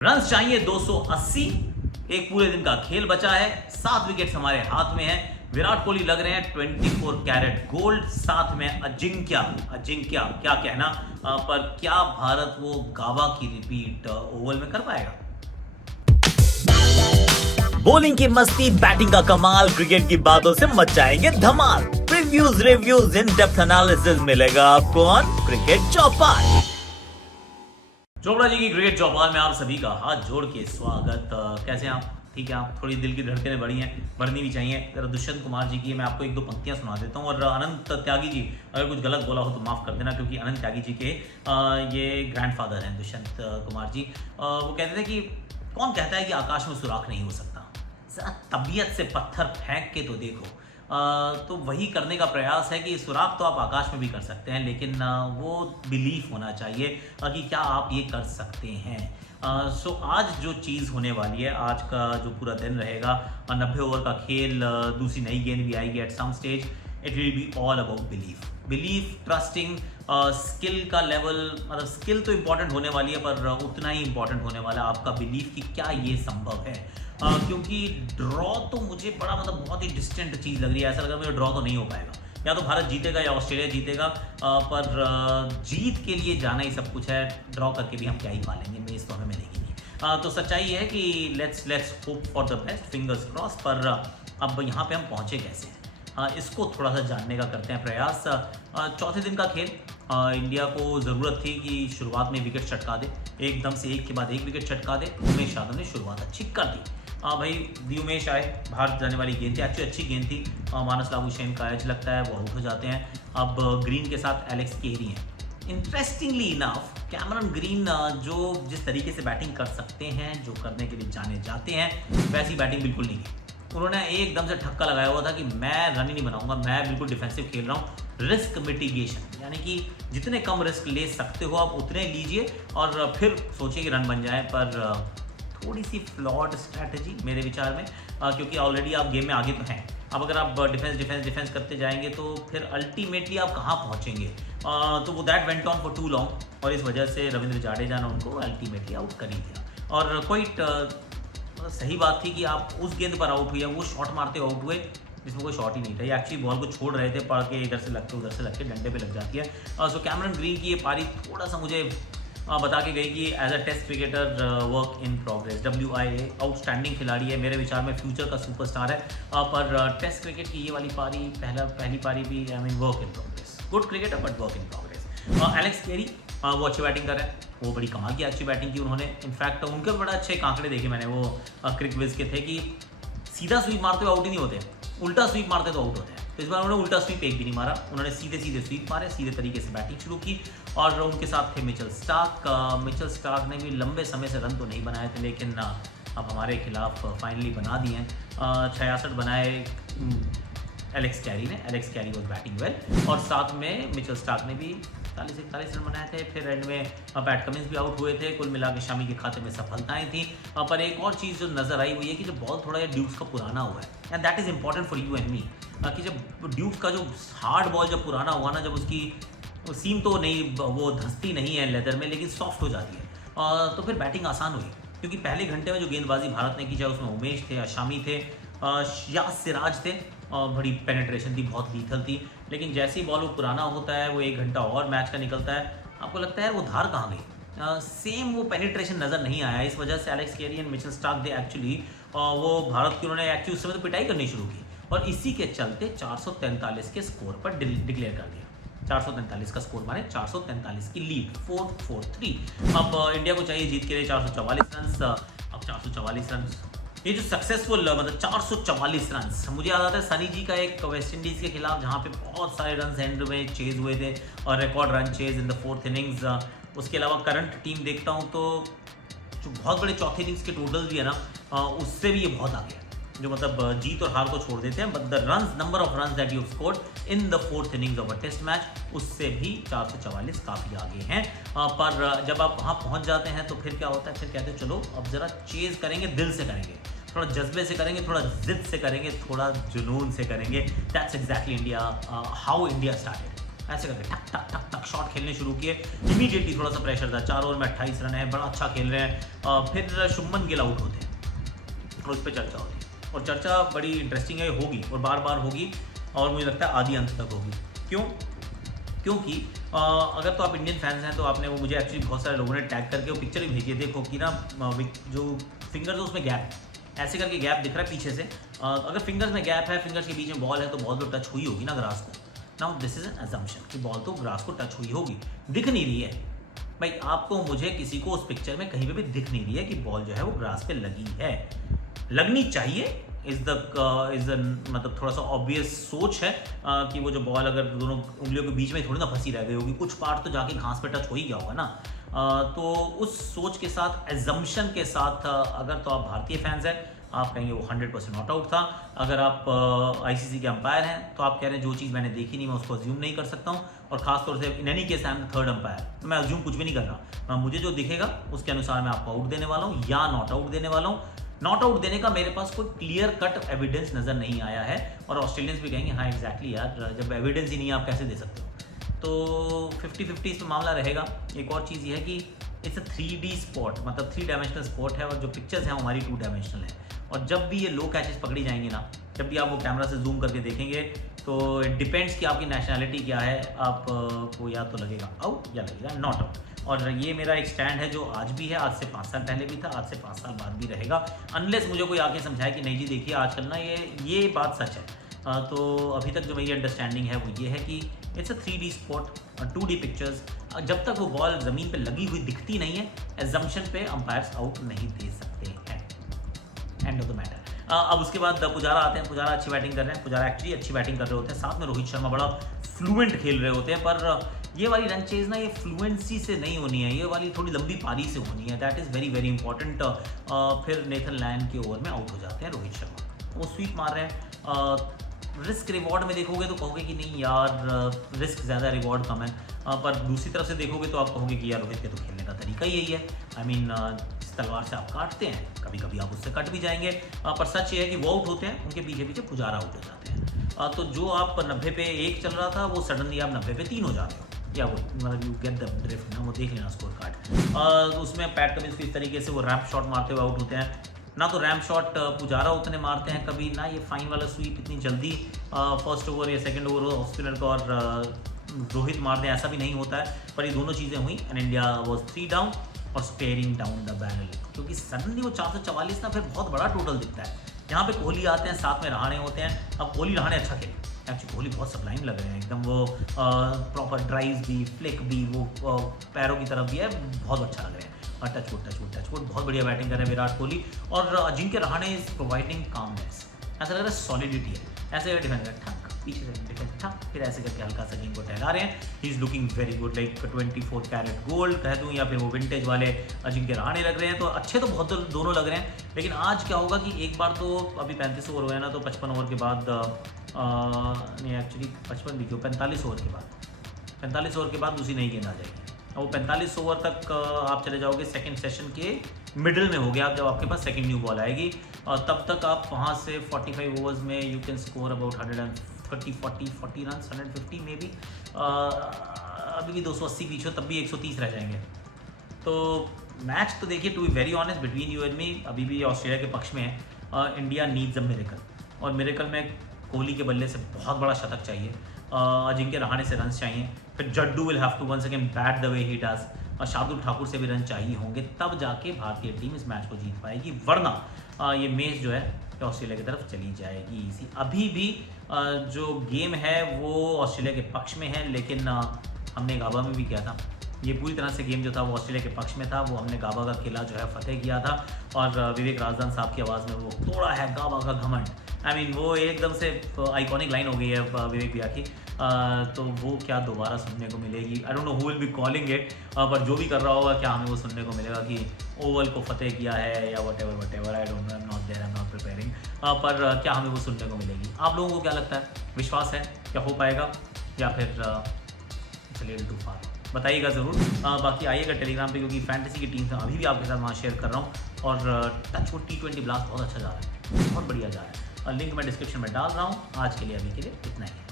Run चाहिए 280। एक पूरे दिन का खेल बचा है, 7 विकेट हमारे हाथ में है। विराट कोहली लग रहे हैं 24 कैरेट गोल्ड, साथ में अजिंक्य अजिंक्य क्या कहना। पर क्या भारत वो गावा की रिपीट ओवल में कर पाएगा? बॉलिंग की मस्ती, बैटिंग का कमाल, क्रिकेट की बातों से मच जाएंगे धमाल। Previews, reviews, in depth analysis मिलेगा आपको ऑन क्रिकेट चौपाल। चोपड़ा जी की क्रिकेट चौपाल में आप सभी का हाथ जोड़ के स्वागत। कैसे हैं आप? ठीक है, आप थोड़ी दिल की धड़कनें बढ़ी हैं, बढ़नी भी चाहिए। जरा दुष्यंत कुमार जी की मैं आपको एक दो पंक्तियां सुना देता हूं। और अनंत त्यागी जी, अगर कुछ गलत बोला हो तो माफ़ कर देना, क्योंकि अनंत त्यागी जी के ये ग्रैंडफादर हैं दुष्यंत कुमार जी। वो कहते थे कि कौन कहता है कि आकाश में सुराख नहीं हो सकता, जरा तबीयत से पत्थर फेंक के तो देखो। तो वही करने का प्रयास है कि सुराख तो आप आकाश में भी कर सकते हैं, लेकिन वो बिलीफ होना चाहिए कि क्या आप ये कर सकते हैं। सो आज जो चीज़ होने वाली है, आज का जो पूरा दिन रहेगा, 90 ओवर का खेल, दूसरी नई गेंद भी आएगी at some stage. It will be all about belief, trusting, skill का लेवल। मतलब स्किल तो इंपॉर्टेंट होने वाली है, पर उतना ही इंपॉर्टेंट होने वाला है आपका बिलीफ कि क्या ये संभव है। क्योंकि ड्रॉ तो मुझे बड़ा बहुत ही डिस्टेंट चीज़ लग रही है। ऐसा लग रहा है मुझे ड्रॉ तो नहीं हो पाएगा, या तो भारत जीतेगा या ऑस्ट्रेलिया जीतेगा। पर जीत के लिए जाना ही सब कुछ है, ड्रॉ करके भी हम क्या ही पालेंगे, मेज तो हमें मिलेगी नहीं। तो सच्चाई है कि let's hope for the best, fingers cross. पर अब यहाँ पे हम पहुँचे कैसे हैं, इसको थोड़ा सा जानने का करते हैं प्रयास। चौथे दिन का खेल, इंडिया को ज़रूरत थी कि शुरुआत में विकेट चटका दे, एकदम से एक के बाद एक विकेट चटका दे। उमेश यादव ने शुरुआत अच्छी कर दी। भाई उमेश आए, बाहर जाने वाली गेंद थी, अच्छी गेंद थी। मानस लाबुशेन का एज लगता है, वो आउट हो जाते हैं। अब ग्रीन के साथ एलेक्स केरी हैं। इंटरेस्टिंगली इनफ कैमरन ग्रीन जो जिस तरीके से बैटिंग कर सकते हैं, जो करने के लिए जाने जाते हैं, वैसी बैटिंग बिल्कुल नहीं की। उन्होंने एकदम से ठक्का लगाया हुआ था कि मैं रन ही नहीं बनाऊंगा, मैं बिल्कुल डिफेंसिव खेल रहा हूँ। रिस्क मिटिगेशन, यानी कि जितने कम रिस्क ले सकते हो आप उतने लीजिए और फिर सोचिए कि रन बन जाए। पर थोड़ी सी फ्लॉड स्ट्रैटेजी मेरे विचार में, क्योंकि ऑलरेडी आप गेम में आगे तो हैं। अब अगर आप डिफेंस करते जाएंगे तो फिर अल्टीमेटली आप कहाँ पहुँचेंगे। तो वो that went on for too long, और इस वजह से रविंद्र जाडेजा ने उनको अल्टीमेटली आउट कर ही दिया। और क्वाइट सही बात थी कि आप उस गेंद पर आउट हुए, वो शॉट मारते आउट हुए जिसमें कोई शॉट ही नहीं था। ये एक्चुअली बॉल को छोड़ रहे थे, पड़ के इधर से लग के उधर से लग के डंडे पे लग जाती है। सो कैमरन ग्रीन की ये पारी थोड़ा सा मुझे बता के गई कि as a test cricketer work in progress. WIA outstanding खिलाड़ी है, मेरे विचार में फ्यूचर का सुपरस्टार है। पर टेस्ट क्रिकेट की ये वाली पारी, पहली पारी भी work in progress. Good cricketer but work in progress. Alex Carey वो अच्छी बैटिंग कर रहे हैं, वो बड़ी कमाल की अच्छी बैटिंग की उन्होंने। इनफैक्ट उनके बड़े अच्छे कांकड़े देखे मैंने, वो क्रिक विज के थे कि सीधा स्वीप मारते हुए आउट ही नहीं होते, उल्टा स्वीप मारते तो आउट होते हैं। तो इस बार उन्होंने उल्टा स्वीप एक भी नहीं मारा, उन्होंने सीधे स्वीप मारे, सीधे तरीके से बैटिंग शुरू की। और उनके साथ थे मिचेल स्टार्क ने भी लंबे समय से रन तो नहीं बनाए थे, लेकिन अब हमारे खिलाफ फाइनली बना दिए हैं। 66 बनाए Alex Carey was batting well, और साथ में मिचेल स्टार्क ने भी 41 रन बनाए थे। फिर एंड में पैट कमिंस भी आउट हुए थे। कुल मिला के शमी के खाते में सफलताएं थी। पर एक और चीज़ जो नज़र आई वो ये कि जब बॉल थोड़ा ड्यूक्स का पुराना हुआ है, and that is important for you and मी, कि जब ड्यूक्स का जो हार्ड बॉल जब पुराना हुआ ना, जब उसकी सीम तो नहीं, वो धंसती नहीं है लेदर में, लेकिन सॉफ्ट हो जाती है, तो फिर बैटिंग आसान हुई। क्योंकि पहले घंटे में जो गेंदबाजी भारत ने की, चाहे उसमें उमेश थे, अशामी थे या सिराज थे, बड़ी पेनिट्रेशन थी, बहुत लीथल थी। लेकिन जैसे ही बॉल वो पुराना होता है, वो 1 घंटा और मैच का निकलता है, आपको लगता है वो धार कहाँ गई, सेम वो पेनिट्रेशन नज़र नहीं आया। इस वजह से Alex Carey and Mitchell Starc they actually वो भारत की उन्होंने एक्चुअली उस समय तो पिटाई करनी शुरू की, और इसी के चलते 443 के स्कोर पर डिक्लेयर कर दिया। 443 का स्कोर माने 443 की लीड, 4-4-3। अब इंडिया को चाहिए जीत के लिए 444 रन। अब 444 रन, ये जो सक्सेसफुल 444 रन, मुझे याद आता है सनी जी का एक वेस्ट इंडीज़ के खिलाफ, जहाँ पे बहुत सारे रन एंड में चेज हुए थे, और record run chase in the 4th innings. उसके अलावा करंट टीम देखता हूँ तो जो बहुत बड़े चौथे इनिंग्स के टोटल भी है ना, उससे भी ये बहुत आगे है, जो मतलब जीत और हार को छोड़ देते हैं। But the number of run that you scored in the 4th innings of a test match, उससे भी 444 काफ़ी आगे हैं। पर जब आप वहाँ पहुँच जाते हैं तो फिर क्या होता है, फिर कहते हैं चलो अब ज़रा चेज़ करेंगे, दिल से करेंगे, थोड़ा जज्बे से करेंगे, थोड़ा जिद से करेंगे, थोड़ा जुनून से करेंगे। That's exactly India, how India started. ऐसे करके ठक ठक ठक ठक शॉट खेलने शुरू किए। इमीडिएटली थोड़ा सा प्रेशर था, 4 ओवर में 28 रन है, बड़ा अच्छा खेल रहे हैं। फिर शुभमन गिल आउट होते हैं और उस पर चर्चा होती है, और चर्चा बड़ी इंटरेस्टिंग है, होगी और बार बार होगी, और मुझे लगता है आदि अंत तक होगी। क्यों? क्योंकि अगर तो आप इंडियन फैंस हैं तो आपने वो, मुझे एक्चुअली बहुत सारे लोगों ने टैग करके वो पिक्चर भी भेजी है, देखो कि ना जो फिंगर्स है उसमें गैप, ऐसे करके गैप दिख रहा है पीछे से। अगर फिंगर्स में गैप है, फिंगर्स के बीच में बॉल है, तो बॉल तो टच हुई होगी ना ग्रास को। Now this is an assumption कि बॉल तो ग्रास को टच हुई होगी, दिख नहीं रही है भाई आपको, मुझे किसी को उस पिक्चर में कहीं पे भी दिख नहीं रही है कि बॉल जो है वो ग्रास पे लगी है। लगनी चाहिए इज द मतलब थोड़ा सा ऑब्वियस सोच है कि वो जो बॉल अगर दोनों उंगलियों के बीच में थोड़ी ना फंसी रह गई होगी, कुछ पार्ट तो जाके घास पे टच हो ही गया होगा ना। तो उस सोच के साथ, एजम्पशन के साथ, अगर तो आप भारतीय फैंस हैं आप कहेंगे वो 100% नॉट आउट था। अगर आप आईसीसी के अंपायर हैं तो आप कह रहे हैं जो चीज़ मैंने देखी नहीं मैं उसको अज्यूम नहीं कर सकता हूँ, और खासतौर से in any case I am third umpire, तो मैं अज्यूम कुछ भी नहीं कर रहा। मुझे जो दिखेगा उसके अनुसार मैं आपको आउट देने वाला हूँ या नॉट आउट देने वाला हूँ। नॉट आउट देने का मेरे पास कोई क्लियर कट एविडेंस नज़र नहीं आया है, और ऑस्ट्रेलियंस भी कहेंगे हाँ एग्जैक्टली यार, जब एविडेंस ही नहीं है आप कैसे दे सकते हो। तो 50-50 इस पर मामला रहेगा। एक और चीज़ ये है कि इट्स अ 3D स्पोर्ट, मतलब 3 डायमेंशनल स्पोर्ट है, और जो पिक्चर्स हैं हमारी 2 डायमेंशनल है। और जब भी ये लो कैचेस पकड़ी जाएंगे ना, जब भी आप वो कैमरा से जूम करके देखेंगे, तो इट डिपेंड्स कि आपकी नेशनैलिटी क्या है, आपको या तो लगेगा आउट या लगेगा नॉट आउट। और ये मेरा एक स्टैंड है जो आज भी है, आज से 5 साल पहले भी था, आज से 5 साल बाद भी रहेगा, अनलेस मुझे कोई आके समझाए कि नहीं जी देखिए आजकल ना ये बात सच है। तो अभी तक जो मेरी अंडरस्टैंडिंग है वो ये है कि it's a 3D sport, 2D pictures, जब तक वो बॉल ज़मीन पे लगी हुई दिखती नहीं है, एजम्पशन पे अंपायर्स आउट नहीं दे सकते हैं। End of the matter. अब उसके बाद पुजारा आते हैं। पुजारा अच्छी बैटिंग कर रहे हैं, पुजारा एक्चुअली अच्छी बैटिंग कर रहे होते हैं, साथ में रोहित शर्मा बड़ा फ्लुएंट खेल रहे होते हैं, पर ये वाली रन चेज ना ये फ्लुएंसी से नहीं होनी है, ये वाली थोड़ी लंबी पारी से होनी है, that is very very important. फिर नेथन लायन के ओवर में आउट हो जाते हैं रोहित शर्मा, वो स्वीप मार रहे हैं। रिस्क रिवॉर्ड में देखोगे तो कहोगे कि नहीं यार रिस्क ज़्यादा रिवॉर्ड कम है, पर दूसरी तरफ से देखोगे तो आप कहोगे कि यार रोहित के तो खेलने का तरीका ही यही है। आई मीन इस तलवार से आप काटते हैं, कभी कभी आप उससे कट भी जाएंगे, पर सच ये है कि वो आउट होते हैं, उनके पीछे पीछे पुजारा आउट हो जाते हैं। तो जो आप 90 पे 1 चल रहा था वो सडनली आप 90 पे 3 हो जाते हो, या वो मतलब यू गेट द ड्रिफ्ट ना, वो देख लेना स्कोर कार्ड। उसमें पैट कमिंस को इस तरीके से वो रैम्प शॉट मारते हुए आउट होते हैं। ना तो रैम्प शॉट पुजारा उतने मारते हैं कभी, ना ये फाइन वाला स्वीप इतनी जल्दी फर्स्ट ओवर या सेकंड ओवर ऑफ स्पिनर को और रोहित मार दें, ऐसा भी नहीं होता है। पर ये दोनों चीज़ें हुई एंड इंडिया वॉज 3 डाउन और स्टेयरिंग डाउन द बैरल, क्योंकि सडनली वो 444 ना फिर बहुत बड़ा टोटल दिखता है। यहाँ पे कोहली आते हैं, साथ में रहाणे होते हैं। अब कोहली रहाणे अच्छा खेले, एक्चुअली कोहली बहुत सबलाइन लग रहे हैं एकदम, वो प्रॉपर ड्राइव्स भी, फ्लिक भी, वो पैरों की तरफ भी है, बहुत अच्छा लग रहे हैं। टचवुड बहुत बढ़िया बैटिंग कर रहे हैं विराट कोहली, और Ajinkya Rahane is providing calmness, ऐसा लग रहा है सॉलिडिटी है। ऐसे डिफेंड कर ठक, पीछे से डिफेंड ठक, फिर ऐसे करके हल्का सा गेम को टहला रहे हैं। He is looking very good, like 24 carat gold कह दूँ या फिर वो विंटेज वाले अजिंक्य रहाणे लग रहे हैं। तो अच्छे तो बहुत दोनों लग रहे हैं, लेकिन आज क्या होगा कि एक बार तो अभी 35 ओवर हुए ना, तो 55 ओवर के बाद नहीं एक्चुअली 55 भी क्यों, 45 ओवर के बाद 45 ओवर के बाद दूसरी नई गेंद आ जाएगी। वो 45 ओवर तक आप चले जाओगे सेकंड सेशन के मिडिल में हो गया, जब आपके पास सेकंड न्यू बॉल आएगी, और तब तक आप वहाँ से 45 ओवर्स में you can score about 130-40 run, 150 में भी, अभी भी 280 पीछे हो तब भी 130 रह जाएंगे। तो मैच तो देखिए, to be very honest between you and me, अभी भी ऑस्ट्रेलिया के पक्ष में है। इंडिया नीड्स अ मिरेकल, और मिरेकल में कोहली के बल्ले से बहुत बड़ा शतक चाहिए, अजिंक्य रहाणे से रन चाहिए, फिर Jaddu will have to once again bat the way he does, और शार्दुल ठाकुर से भी रन चाहिए होंगे, तब जाके भारतीय टीम इस मैच को जीत पाएगी, वरना ये मैच जो है ऑस्ट्रेलिया की तरफ चली जाएगी इसी। अभी भी जो गेम है वो ऑस्ट्रेलिया के पक्ष में है, लेकिन हमने गाबा में भी किया था, ये पूरी तरह से गेम जो था वो ऑस्ट्रेलिया के पक्ष में था। वो हमने गाबा का किला जो है फतेह किया था, और विवेक राजदान साहब की आवाज़ में वो तोड़ा है गाबा का घमंड। आई मीन वो एकदम से आइकॉनिक लाइन हो गई है विवेक भैया की, तो वो क्या दोबारा सुनने को मिलेगी? आई don't know who will be calling it, पर जो भी कर रहा होगा क्या हमें वो सुनने को मिलेगा कि ओवल को फतेह किया है या whatever, I don't know, I am not there, I am not preparing, पर क्या हमें वो सुनने को मिलेगी? आप लोगों को क्या लगता है, विश्वास है क्या हो पाएगा, या फिर चलिए टू फार? बताइएगा ज़रूर। बाकी आइएगा टेलीग्राम पे, क्योंकि फैंटेसी की टीम से अभी भी आपके साथ वहाँ शेयर कर रहा हूँ, और टच वुड T20 ब्लास्ट बहुत अच्छा जा रहा है, बहुत बढ़िया जा रहा है। लिंक मैं डिस्क्रिप्शन में डाल रहा हूँ। आज के लिए अभी के लिए इतना ही।